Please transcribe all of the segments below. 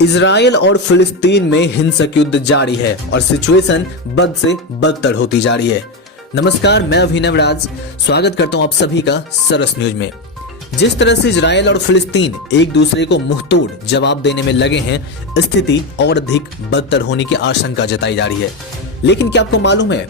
Israel और फिलिस्तीन में हिंसक युद्ध जारी है और सिचुएशन बद से बदतर होती जा रही है। नमस्कार, मैं अभिनव राज स्वागत करता हूं आप सभी का सरस न्यूज में। जिस तरह से इजराइल और फिलिस्तीन एक दूसरे को मुंहतोड़ जवाब देने में लगे हैं, स्थिति और अधिक बदतर होने की आशंका जताई जा रही है। लेकिन क्या आपको मालूम है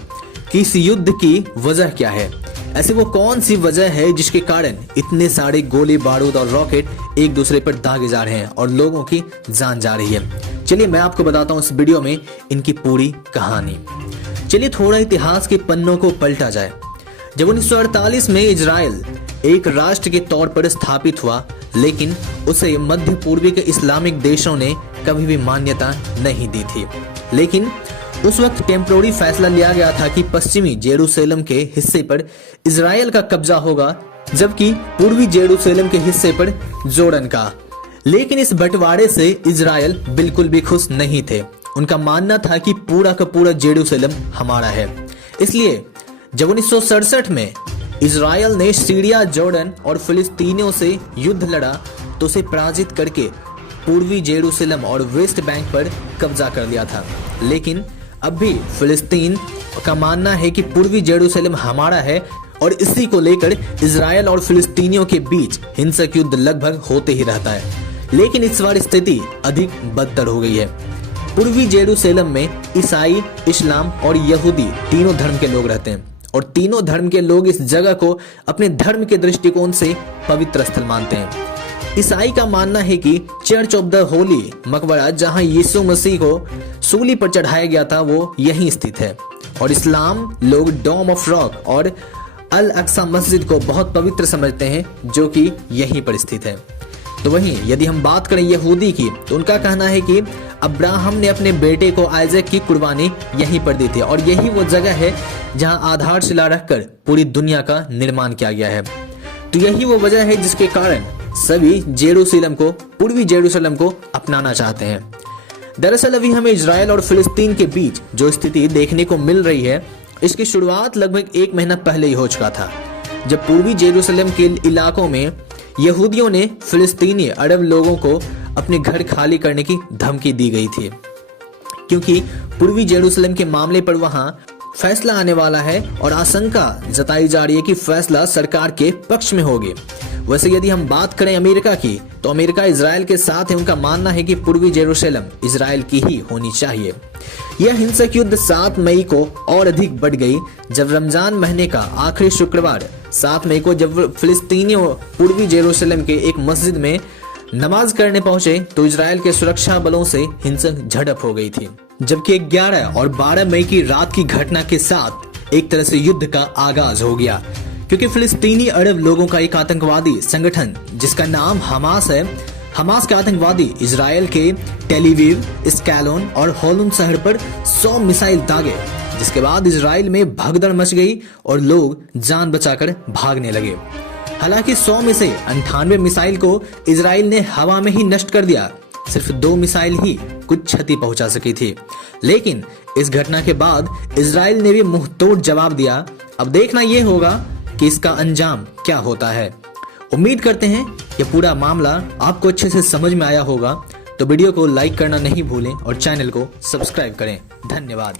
कि इस युद्ध की वजह क्या है? ऐसी वो कौन सी वजह है जिसके कारण इतने सारे गोले बारूद और रॉकेट एक दूसरे पर दागे जा रहे हैं और लोगों की जान जा रही है? चलिए मैं आपको बताता हूँ इस वीडियो में इनकी पूरी कहानी। चलिए थोड़ा इतिहास के पन्नों को पलटा जाए। जब 1948 में इजराइल एक राष्ट्र के तौर पर स्थापित हुआ, लेकिन उसे मध्य पूर्वी के इस्लामिक देशों ने कभी भी मान्यता नहीं दी थी। लेकिन उस वक्त टेम्पोररी फैसला लिया गया था कि पश्चिमी जेरूसलम के हिस्से पर इजराइल का कब्जा होगा, जबकि पूर्वी जेरूसलम के हिस्से पर जोर्डन का। लेकिन इस बंटवारे से इजराइल बिल्कुल भी खुश नहीं थे। उनका मानना था कि पूरा का पूरा जेरूसलम हमारा है। इसलिए जब 1967 में इजराइल ने सीरिया, जॉर्डन और फिलिस्तीनियों से युद्ध लड़ा तो उसे पराजित करके पूर्वी जेरूसलम और वेस्ट बैंक पर कब्जा कर लिया था। लेकिन अब भी फिलिस्तीन का मानना है कि पूर्वी जेरूसलम हमारा है और इसी को लेकर इजराइल और फिलिस्तीनियों के बीच हिंसक युद्ध लगभग होते ही रहता है। लेकिन इस बार स्थिति अधिक बदतर हो गई है। पूर्वी जेरूसलम में ईसाई, इस्लाम और यहूदी तीनों धर्म के लोग रहते हैं और तीनों धर्म के लोग इस जगह को अपने धर्म के दृष्टिकोण से पवित्र स्थल मानते हैं। ईसाई का मानना है कि चर्च ऑफ द होली मकबरा, जहां यीशु मसीह को सूली पर चढ़ाया गया था, वो यहीं स्थित है। और इस्लाम लोग डोम ऑफ रॉक और अल अक्सा मस्जिद को बहुत पवित्र समझते हैं, जो कि यहीं पर स्थित है। तो वहीं यदि हम बात करें यहूदी की, तो उनका कहना है कि अब्राहम ने अपने बेटे को आइजैक की कुर्बानी यहीं पर दी थी और यही वो जगह है जहां आधारशिला रखकर पूरी दुनिया का निर्माण किया गया है। तो यही वो वजह है जिसके कारण सभी जेरूसलम को, पूर्वी जेरूसलम को अपनाना चाहते हैं। दरअसल अभी हमें इजराइल और फिलिस्तीन के बीच जो स्थिति देखने को मिल रही है, इसकी शुरुआत लगभग 1 महीना पहले ही हो चुका था, जब पूर्वी जेरूसलम के इलाकों में यहूदियों ने फिलिस्तीनी अरब लोगों को अपने घर खाली करने की धमकी दी गई थी, क्योंकि पूर्वी जेरूसलम के मामले पर वहां फैसला आने वाला है और आशंका जताई जा रही है कि फैसला सरकार के पक्ष में होगी। वैसे यदि हम बात करें अमेरिका की, तो अमेरिका इजराइल के साथ है। उनका मानना है कि पूर्वी जेरूसलम इजराइल की ही होनी चाहिए। यह हिंसक युद्ध 7 मई को और अधिक बढ़ गई, जब रमजान महीने का आखिरी शुक्रवार 7 मई को जब फिलिस्तीनियों पूर्वी जेरूसलम के एक मस्जिद में नमाज करने पहुंचे तो इजराइल के सुरक्षा बलों से हिंसक झड़प हो गई थी। जबकि 11 और 12 मई की रात की घटना के साथ एक तरह से युद्ध का आगाज हो गया, क्योंकि फिलिस्तीनी अरब लोगों का एक आतंकवादी संगठन जिसका नाम हमास है, हमास के आतंकवादी इजराइल के टेलीवीव, स्कैलोन और होलुन शहर पर 100 मिसाइल दागे, जिसके बाद इजराइल में भगदड़ मच गई और लोग जान बचाकर भागने लगे। हालांकि 100 में से 98 मिसाइल को इजराइल ने हवा में ही नष्ट कर दिया। सिर्फ 2 मिसाइल ही कुछ क्षति पहुंचा सकी थी। लेकिन इस घटना के बाद इजराइल ने भी मुंहतोड़ जवाब दिया। अब देखना यह होगा कि इसका अंजाम क्या होता है। उम्मीद करते हैं कि पूरा मामला आपको अच्छे से समझ में आया होगा। तो वीडियो को लाइक करना नहीं भूलें और चैनल को सब्सक्राइब करें। धन्यवाद।